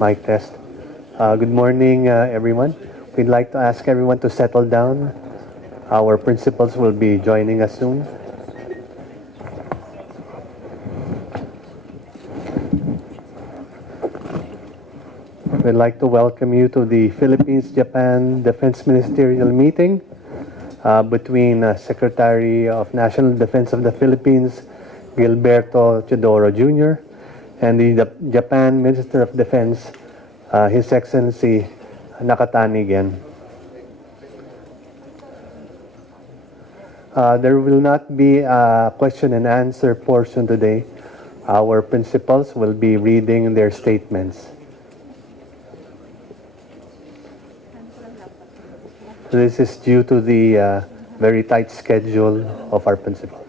Mic test. Good morning, everyone. We'd like to ask everyone to settle down. Our principals will be joining us soon. We'd like to welcome you to the Philippines-Japan Defense Ministerial Meeting between Secretary of National Defense of the Philippines, Gilberto Teodoro Jr., and the Japan Minister of Defense, His Excellency Nakatani again. There will not be a question and answer portion today. Our principals will be reading their statements. This is due to the very tight schedule of our principals.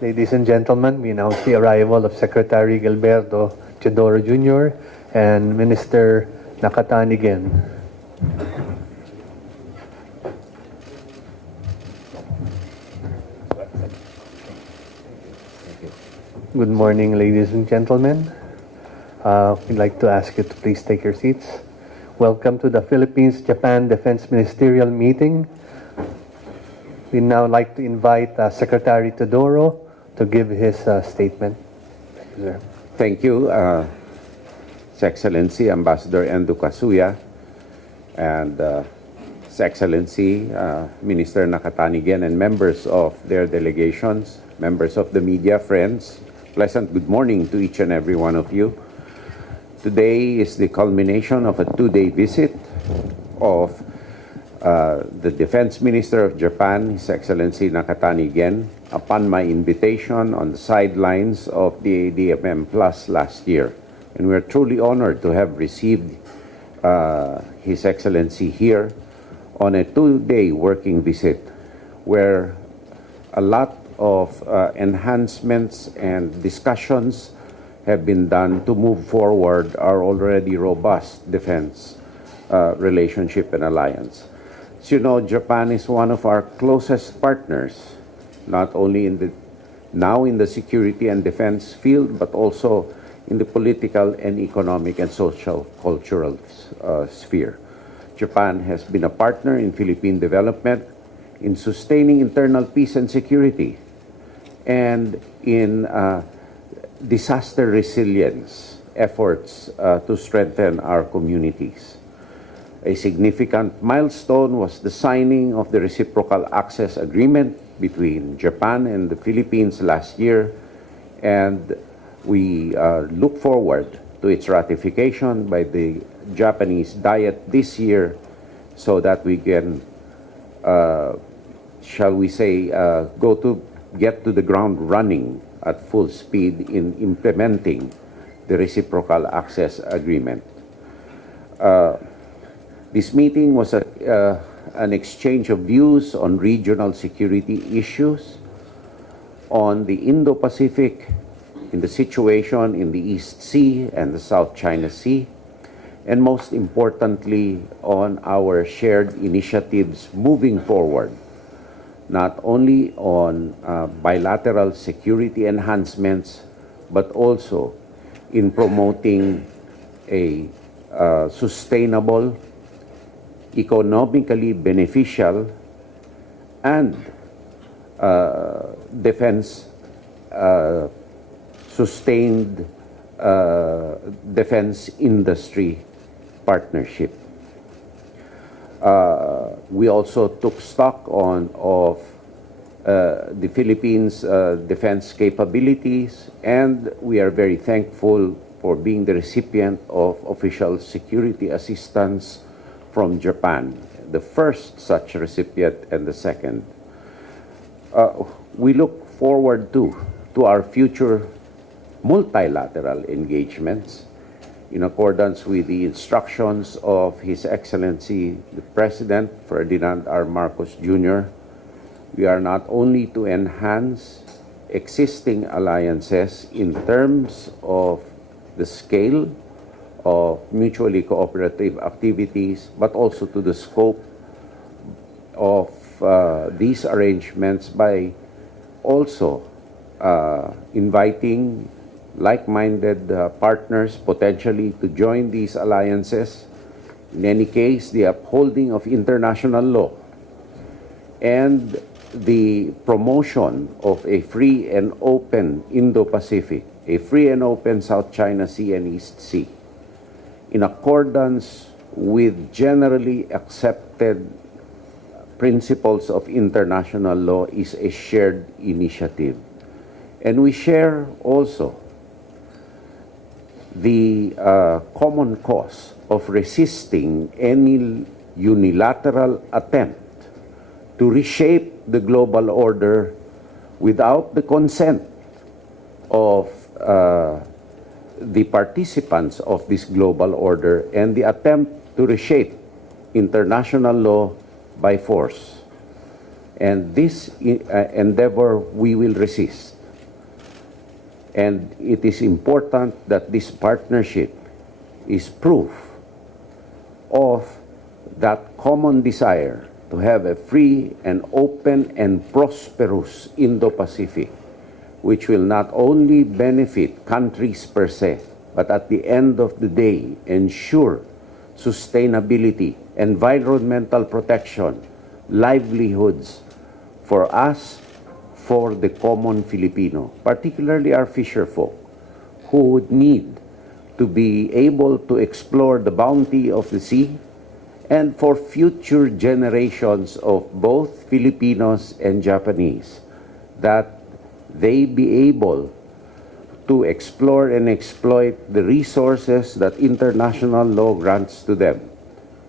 Ladies and gentlemen, we announce the arrival of Secretary Gilberto Teodoro Jr. and Minister Nakatani again. Good morning, ladies and gentlemen. We'd like to ask you to please take your seats. Welcome to the Philippines-Japan Defense Ministerial Meeting. We'd now like to invite Secretary Teodoro to give his statement. Thank you, His Excellency Ambassador Endo Kasuya, and His Excellency Minister Nakatani again, and members of their delegations, members of the media, friends. Pleasant good morning to each and every one of you. Today is the culmination of a two-day visit of the Defense Minister of Japan, His Excellency Nakatani again, upon my invitation on the sidelines of the ADMM Plus last year. And we are truly honored to have received His Excellency here on a two-day working visit where a lot of enhancements and discussions have been done to move forward our already robust defense relationship and alliance. As you know, Japan is one of our closest partners, not only now in the security and defense field, but also in the political and economic and social cultural sphere. Japan has been a partner in Philippine development, in sustaining internal peace and security, and in disaster resilience efforts to strengthen our communities. A significant milestone was the signing of the Reciprocal Access Agreement between Japan and the Philippines last year, and we look forward to its ratification by the Japanese Diet this year so that we can, shall we say, get to the ground running at full speed in implementing the Reciprocal Access Agreement. This meeting was an exchange of views on regional security issues, on the Indo-Pacific, in the situation in the East Sea and the South China Sea, and most importantly, on our shared initiatives moving forward, not only on bilateral security enhancements, but also in promoting a sustainable, economically beneficial, and defense sustained defense industry partnership. We also took stock of the Philippines' defense capabilities, and we are very thankful for being the recipient of official security assistance from Japan, the first such recipient and the second. We look forward to our future multilateral engagements in accordance with the instructions of His Excellency the President Ferdinand R. Marcos Jr. We are not only to enhance existing alliances in terms of the scale of mutually cooperative activities, but also to the scope of these arrangements by also inviting like-minded partners potentially to join these alliances. In any case, the upholding of international law and the promotion of a free and open Indo-Pacific, a free and open South China Sea and East Sea, in accordance with generally accepted principles of international law, is a shared initiative. And we share also the common cause of resisting any unilateral attempt to reshape the global order without the consent of the participants of this global order, and the attempt to reshape international law by force. And this endeavor we will resist. And it is important that this partnership is proof of that common desire to have a free and open and prosperous Indo-Pacific, which will not only benefit countries per se, but at the end of the day, ensure sustainability, environmental protection, livelihoods for us, for the common Filipino, particularly our fisher folk, who would need to be able to explore the bounty of the sea, and for future generations of both Filipinos and Japanese, that they be able to explore and exploit the resources that international law grants to them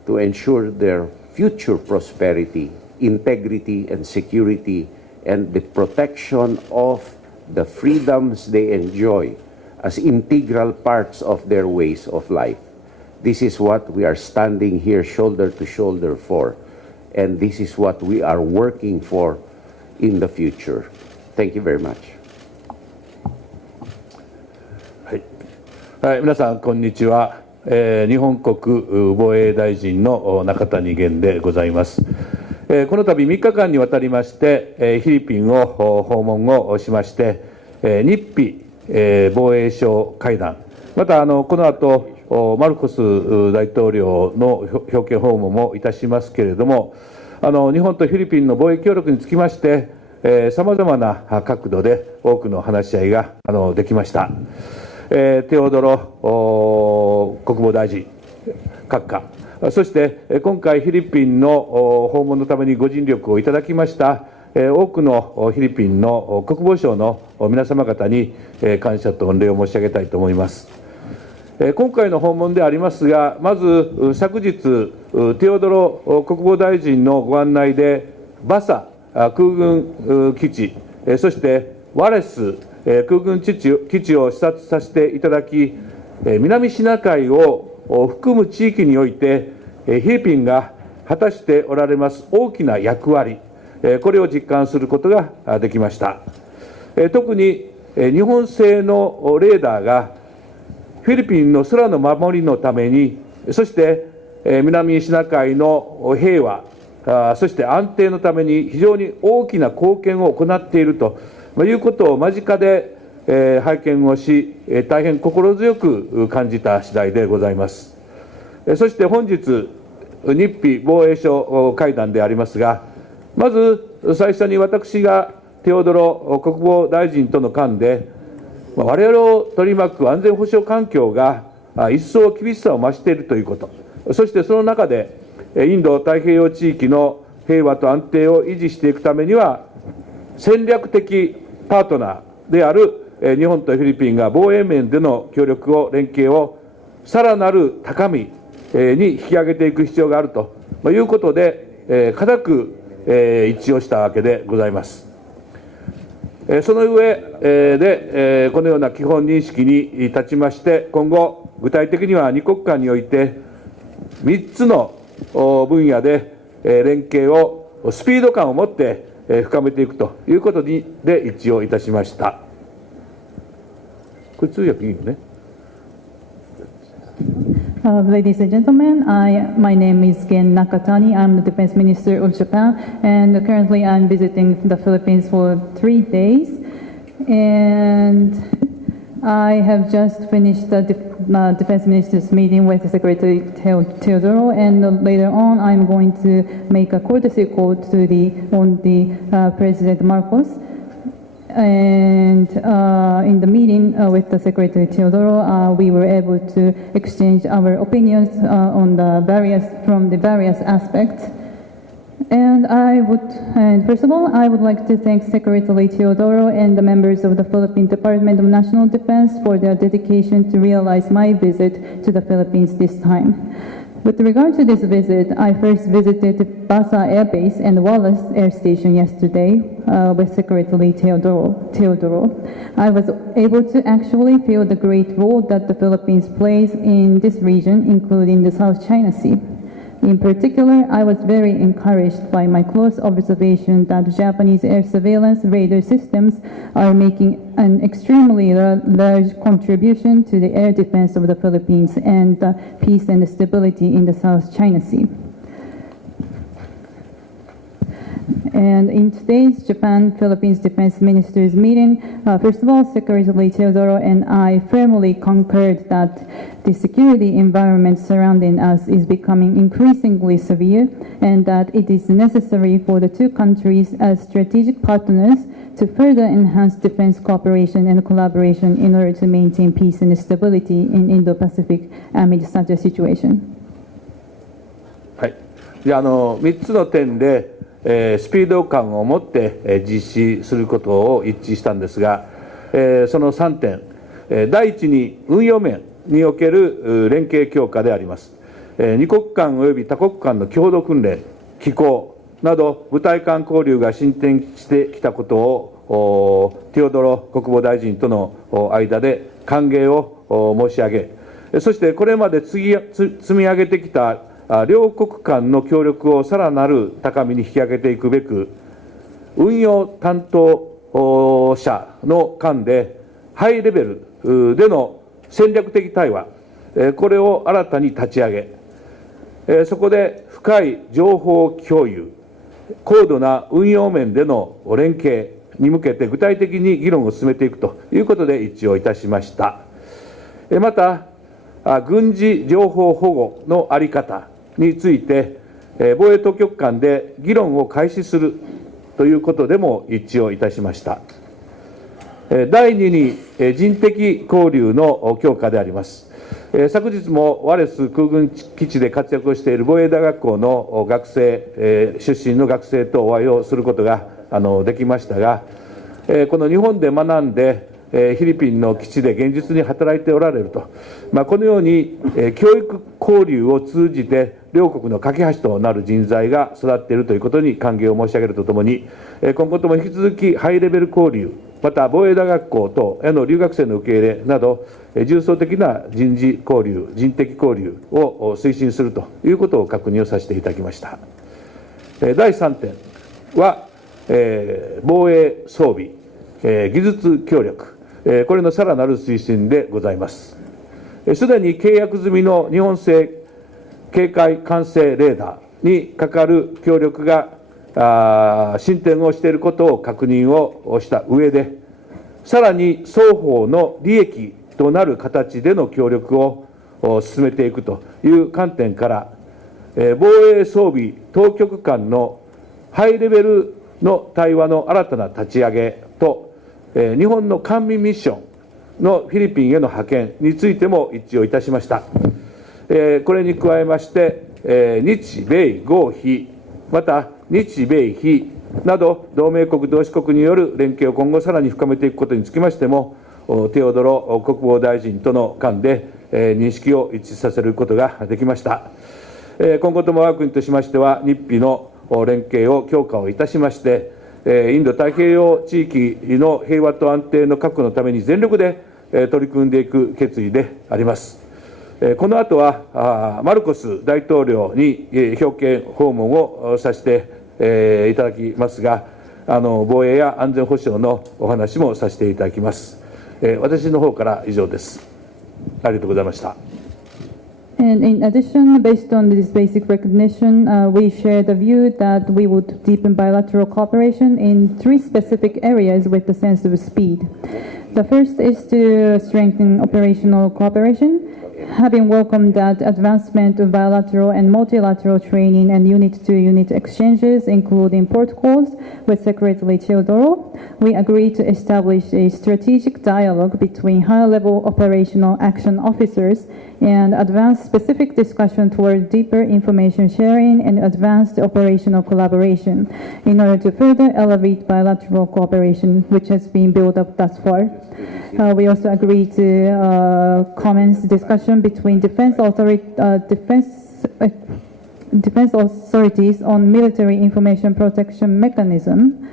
to ensure their future prosperity, integrity, and security, and the protection of the freedoms they enjoy as integral parts of their ways of life. This is what we are standing here shoulder to shoulder for, and this is what we are working for in the future. Thank you very much. はい、皆さんこんにちは、日本国防衛大臣の中谷元でございます。この度3日間にわたりまして、フィリピンを訪問をしまして、日菲防衛相会談、またこの後マルコス大統領の表敬訪問もいたしますけれども、日本とフィリピンの防衛協力につきましてさまざまな角度で多くの話し合いができました。テオドロ国防大臣閣下、そして今回フィリピンの訪問のためにご尽力をいただきました多くのフィリピンの国防省の皆様方に感謝と御礼を申し上げたいと思います。今回の訪問でありますが、まず昨日テオドロ国防大臣のご案内でバサ空軍基地、そしてワレス空軍基地を視察させていただき、南シナ海を含む地域においてフィリピンが果たしておられます大きな役割、これを実感することができました。特に日本製のレーダーがフィリピンの空の守りのために、そして南シナ海の平和、そして安定のために非常に大きな貢献を行っているということを間近で拝見をし、大変心強く感じた次第でございます。そして本日、日菲防衛相会談でありますが、まず最初に私がテオドロ国防大臣との間で、我々を取り巻く安全保障環境が一層厳しさを増しているということ、そしてその中でインド太平洋地域の平和と安定を維持していくためには、戦略的パートナーである日本とフィリピンが防衛面での協力を、連携をさらなる高みに引き上げていく必要があるということで、固く一致をしたわけでございます。その上で、このような基本認識に立ちまして、今後、具体的には2国間において、3つの分野で連携をスピード感を持って深めていくということで一致をいたしました。これ通訳いいよね。Ladies and gentlemen, my name is Gen Nakatani. I'm the Defense Minister of Japan, and currently I'm visiting the Philippines for 3 days. And I have just finished the Defense Ministers meeting with Secretary Teodoro, and later on I'm going to make a courtesy call to the President Marcos. And in the meeting with the Secretary Teodoro, we were able to exchange our opinions on the various aspects. And first of all, I would like to thank Secretary Teodoro and the members of the Philippine Department of National Defense for their dedication to realize my visit to the Philippines this time. With regard to this visit, I first visited Basa Air Base and Wallace Air Station yesterday with Secretary Teodoro. I was able to actually feel the great role that the Philippines plays in this region, including the South China Sea. In particular, I was very encouraged by my close observation that Japanese air surveillance radar systems are making an extremely large contribution to the air defense of the Philippines and the peace and stability in the South China Sea. And in today's Japan-Philippines Defense Ministers meeting, first of all, Secretary Teodoro and I firmly concurred that the security environment surrounding us is becoming increasingly severe and that it is necessary for the two countries as strategic partners to further enhance defense cooperation and collaboration in order to maintain peace and stability in Indo-Pacific amid such a situation. はい、で3つの点で、スピード感を持って、実施することを一致したんですが、その3点、第一に運用面における連携強化であります。二国間及び多国間の共同訓練、機構など部隊間交流が進展してきたことをテオドロ国防大臣との間で歓迎を申し上げ、そしてこれまで積み上げてきた両国間の協力をさらなる高みに引き上げていくべく、運用担当者の間でハイレベルでの戦略的対話、これを新たに立ち上げ、そこで深い情報共有、高度な運用面での連携に向けて具体的に議論を進めていくということで一致をいたしました。また、軍事情報保護の在り方について、防衛当局間で議論を開始するということでも一致をいたしました。第2に、人的交流の強化であります。昨日もワレス空軍基地で活躍をしている防衛大学校の学生、出身の学生とお会いをすることができましたが、この日本で学んで、フィリピンの基地で現実に働いておられると、このように教育交流を通じて両国の架け橋となる人材が育っているということに歓迎を申し上げるとともに、今後とも引き続きハイレベル交流、また防衛大学校等への留学生の受け入れなど、重層的な人事交流、人的交流を推進するということを確認をさせていただきました。第3点は、防衛装備、技術協力、これのさらなる推進でございます。すでに契約済みの日本製警戒管制レーダーにかかる協力が進展をしていることを確認をした上で、さらに双方の利益となる形での協力を進めていくという観点から、防衛装備当局間のハイレベルの対話の新たな立ち上げと、日本の官民ミッションのフィリピンへの派遣についても一致をいたしました。これに加えまして、日米豪非、また日米非など同盟国、同志国による連携を今後さらに深めていくことにつきましても、テオドロ国防大臣との間で認識を一致させることができました。今後とも我が国としましては、日菲の連携を強化をいたしまして、インド太平洋地域の平和と安定の確保のために全力で取り組んでいく決意であります。この後はマルコス大統領に表敬訪問をさせていただきますが、防衛や安全保障のお話もさせていただきます。私の方から以上です。ありがとうございました。And in addition, based on this basic recognition, we share the view that we would deepen bilateral cooperation in 3 specific areas with a sense of speed. The first is to strengthen operational cooperation. Having welcomed that advancement of bilateral and multilateral training and unit-to-unit exchanges, including protocols, with Secretary Teodoro, we agreed to establish a strategic dialogue between high-level operational action officers and advance specific discussion toward deeper information sharing and advanced operational collaboration in order to further elevate bilateral cooperation, which has been built up thus far. We also agreed to commence discussion between defense authorities on military information protection mechanism.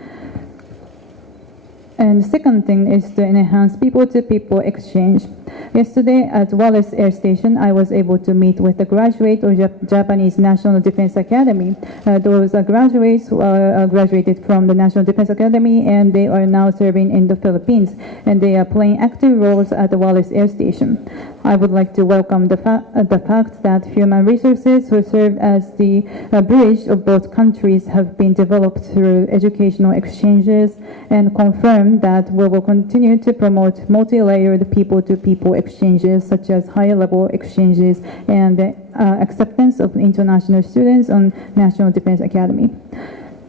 And the second thing is to enhance people-to-people exchange. Yesterday at Wallace Air Station, I was able to meet with a graduate of Japanese National Defense Academy. Those graduates graduated from the National Defense Academy, and they are now serving in the Philippines, and they are playing active roles at the Wallace Air Station. I would like to welcome the fact that human resources who serve as the bridge of both countries have been developed through educational exchanges, and confirm that we will continue to promote multi-layered people-to-people exchanges, such as higher-level exchanges and acceptance of international students on National Defense Academy.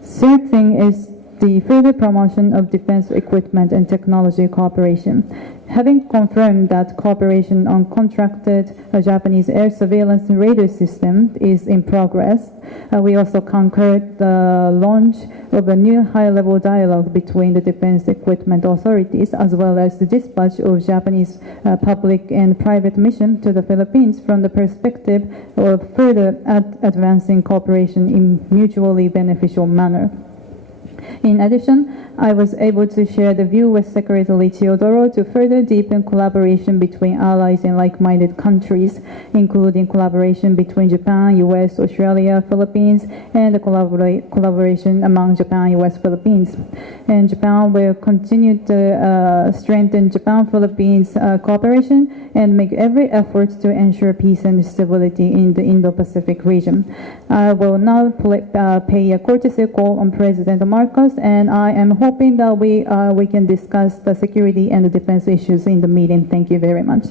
Third thing is the further promotion of defense equipment and technology cooperation. Having confirmed that cooperation on contracted Japanese air surveillance radar system is in progress, we also concurred the launch of a new high-level dialogue between the defense equipment authorities, as well as the dispatch of Japanese public and private mission to the Philippines from the perspective of further advancing cooperation in mutually beneficial manner. In addition, I was able to share the view with Secretary Teodoro to further deepen collaboration between allies and like-minded countries, including collaboration between Japan, US, Australia, Philippines, and the collaboration among Japan, US, Philippines. And Japan will continue to strengthen Japan-Philippines cooperation and make every effort to ensure peace and stability in the Indo-Pacific region. I will now pay a courtesy call on President Marcos, and I am hoping that we can discuss the security and the defense issues in the meeting. Thank you very much.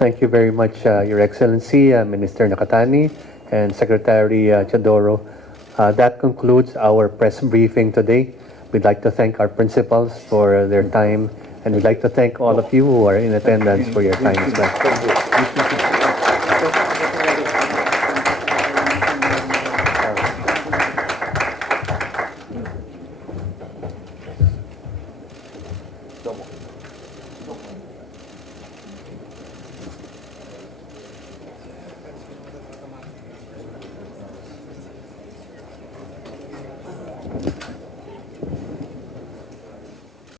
Thank you very much, Your Excellency, Minister Nakatani, and Secretary Teodoro. That concludes our press briefing today. We'd like to thank our principals for their time, and we'd like to thank all of you who are in attendance for your time as well. Domo.